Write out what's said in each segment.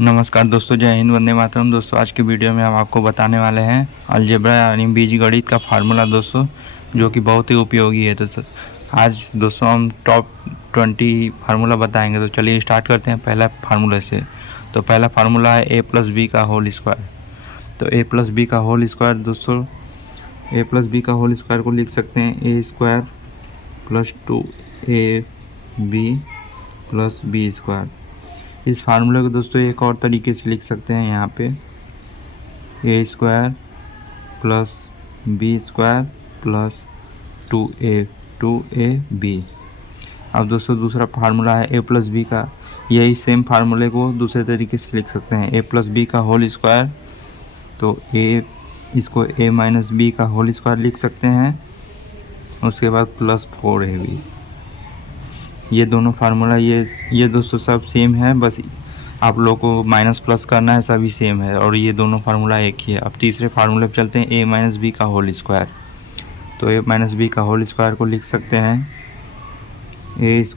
नमस्कार दोस्तों, जय हिंद, वंदे मातरम। दोस्तों आज के वीडियो में हम आपको बताने वाले हैं अलजेब्रा यानी बीजगणित का फार्मूला दोस्तों, जो कि बहुत ही उपयोगी है। तो आज दोस्तों हम टॉप 20 फार्मूला बताएंगे। तो चलिए स्टार्ट करते हैं पहला फार्मूला से। तो पहला फार्मूला है a+b का होल स्क्वायर। तो a+b का होल स्क्वायर दोस्तों, a+b का होल स्क्वायर को लिख सकते हैं a² + 2ab + b²। इस फार्मूले को दोस्तों एक और तरीके से लिख सकते हैं यहाँ पे a² + b² + 2ab। अब दोस्तों दूसरा फार्मूला है a+b का। यही सेम फार्मूले को दूसरे तरीके से लिख सकते हैं a+b का होल स्क्वायर। तो इसको a - b का होल स्क्वायर लिख सकते हैं, उसके बाद +4ab। ये दोनों फार्मूला ये दोस्तों सब सेम है, बस आप लोगों को माइनस प्लस करना है। सभी सेम है और ये दोनों फार्मूला एक ही है। अब तीसरे फार्मूले पे चलते हैं a - b का होल स्क्वायर। तो a - b का होल स्क्वायर को लिख सकते हैं a² -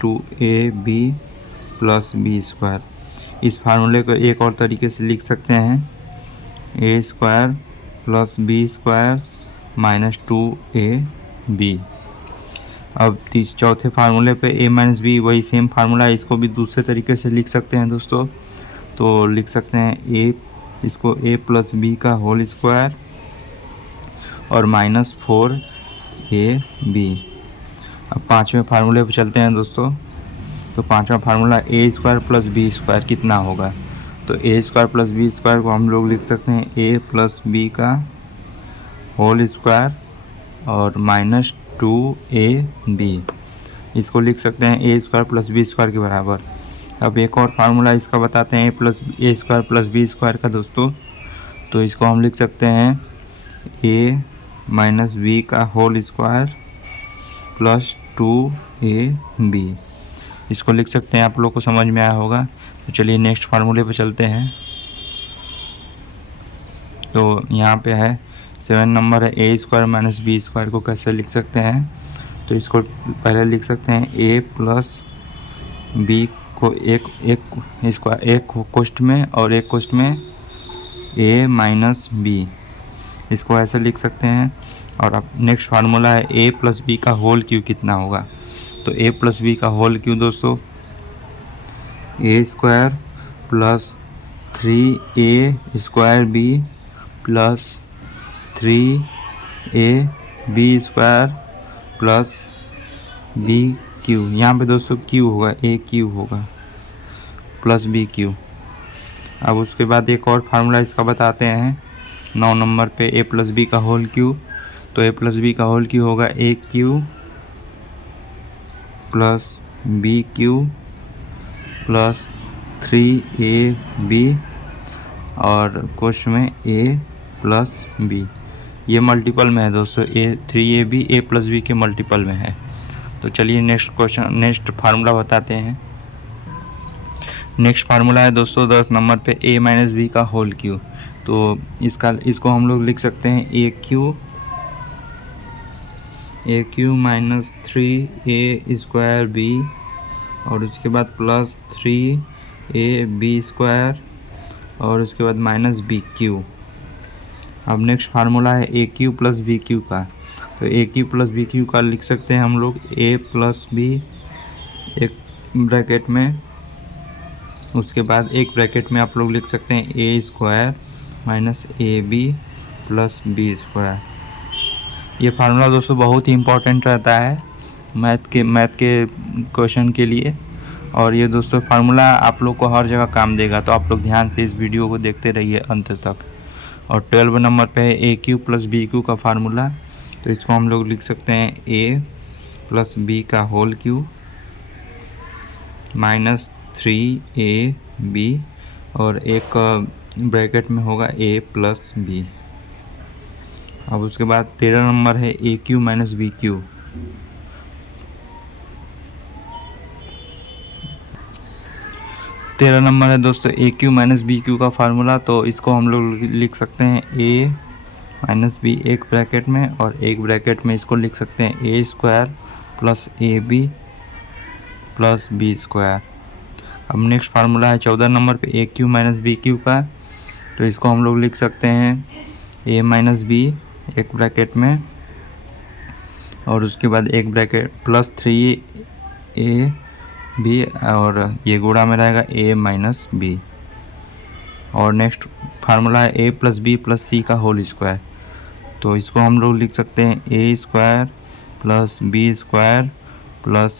2ab + b²। इस फार्मूले को एक और तरीके से लिख सकते हैं a² + b² - 2ab। अब चौथे फार्मूले पे a - b वही सेम फार्मूला है, इसको भी दूसरे तरीके से लिख सकते हैं दोस्तों। तो लिख सकते हैं इसको a + b का होल स्क्वायर और -4ab। अब पांचवें फार्मूले पे चलते हैं दोस्तों। तो पांचवा फार्मूला a² + b² कितना होगा। तो a² + b² को हम लोग लिख सकते हैं a + b का होल स्क्वायर और -2ab। इसको लिख सकते हैं a² + b² के बराबर। अब एक और फार्मूला इसका बताते हैं a² + b² का दोस्तों। तो इसको हम लिख सकते हैं a - b का होल स्क्वायर + 2ab। इसको लिख सकते हैं, आप लोग को समझ में आया होगा। तो चलिए नेक्स्ट फार्मूले पे चलते हैं। तो यहाँ पे है 7 नंबर है a² - b² को कैसे लिख सकते हैं। तो इसको पहले लिख सकते हैं a + b को एक कोष्ठ में और एक कोष्ठ में a - b, इसको ऐसे लिख सकते हैं। और अब नेक्स्ट फार्मूला है a + b का होल क्यूब कितना होगा। तो a + b का होल क्यूब दोस्तों a² + 3a² + 3ab² + b³। यहाँ पे दोस्तों क्यू होगा, a³ होगा + b³। अब उसके बाद एक और फार्मूला इसका बताते हैं 9 नंबर पे a + b का होल क्यूब। तो a + b का होल क्यूब होगा a³ + b³ + 3ab और क्वेश्चन में a + b। ये मल्टीपल में है दोस्तों, 3ab a + b के मल्टीपल में है। तो चलिए नेक्स्ट फार्मूला बताते हैं। नेक्स्ट फार्मूला है दोस्तों 10 नंबर पे a - b का होल क्यूब। तो इसको हम लोग लिख सकते हैं a³ - 3a² और उसके बाद +3ab² और उसके बाद -b³। अब नेक्स्ट फार्मूला है a³ + b³ का। तो a³ + b³ का लिख सकते हैं हम लोग a + b एक ब्रैकेट में, उसके बाद एक ब्रैकेट में आप लोग लिख सकते हैं a² - ab + b²। ये फार्मूला दोस्तों बहुत ही इम्पोर्टेंट रहता है मैथ के क्वेश्चन के लिए। और ये दोस्तों फार्मूला आप लोग को हर जगह काम देगा, तो आप लोग ध्यान से इस वीडियो को देखते रहिए अंत तक। और 12 नंबर पे है a³ + b³ का फार्मूला। तो इसको हम लोग लिख सकते हैं a + b का होल क्यूब -3ab और एक ब्रैकेट में होगा a + b। अब उसके बाद 13 नंबर है a³ - b³। 13 नंबर है दोस्तों a³ - b³ का फार्मूला। तो इसको हम लोग लिख सकते हैं a - b एक ब्रैकेट में और एक ब्रैकेट में इसको लिख सकते हैं a² + ab + b²। अब नेक्स्ट फार्मूला है 14 नंबर पे ए क्यू माइनस बी क्यू का। तो इसको हम लोग लिख सकते हैं ए माइनस बी एक ब्रैकेट में और उसके बाद एक ब्रैकेट प्लस 3 ए बी और ये गुणा में रहेगा ए माइनस बी। और नेक्स्ट फार्मूला है ए प्लस बी प्लस सी का होल स्क्वायर। तो इसको हम लोग लिख सकते हैं a square plus b square plus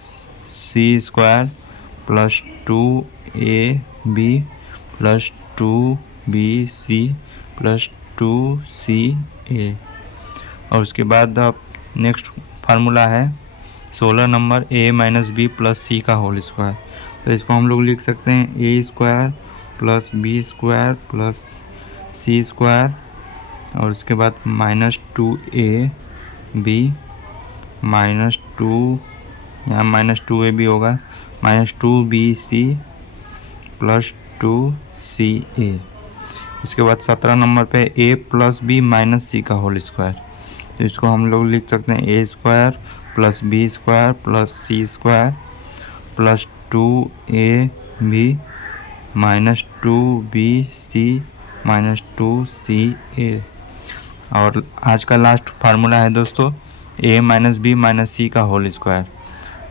c square plus 2ab plus 2bc plus 2ca। और उसके बाद अब नेक्स्ट फार्मूला है 16 number a minus b plus c का होल स्क्वायर। तो इसको हम लोग लिख सकते हैं a square plus b square plus c square और उसके बाद -2ab माइनस 2 यहाँ -2ab होगा -2bc प्लस 2ca। उसके बाद 17 नंबर पे a plus B minus c का होल स्क्वायर। तो इसको हम लोग लिख सकते हैं a square plus b square plus c square plus 2ab minus 2bc minus 2ca। और आज का लास्ट फार्मूला है दोस्तों a minus b minus c का होल स्क्वायर।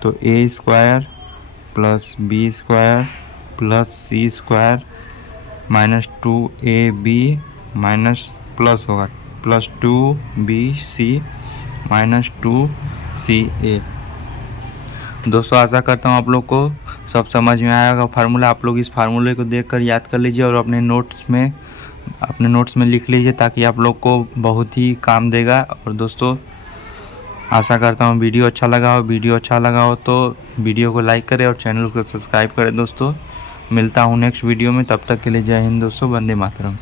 तो a square plus b square plus c square minus 2ab minus plus होगा plus 2bc minus 2ca। दोस्तों आशा करता हूँ आप लोग को सब समझ में आएगा फार्मूला। आप लोग इस फार्मूले को देखकर याद कर लीजिए और अपने नोट्स में लिख लीजिए ताकि आप लोग को बहुत ही काम देगा। और दोस्तों आशा करता हूँ वीडियो अच्छा लगा हो तो वीडियो को लाइक करें और चैनल को सब्सक्राइब करें। दोस्तों मिलता हूँ नेक्स्ट वीडियो में, तब तक के लिए जय हिंद दोस्तों, वंदे मातरम।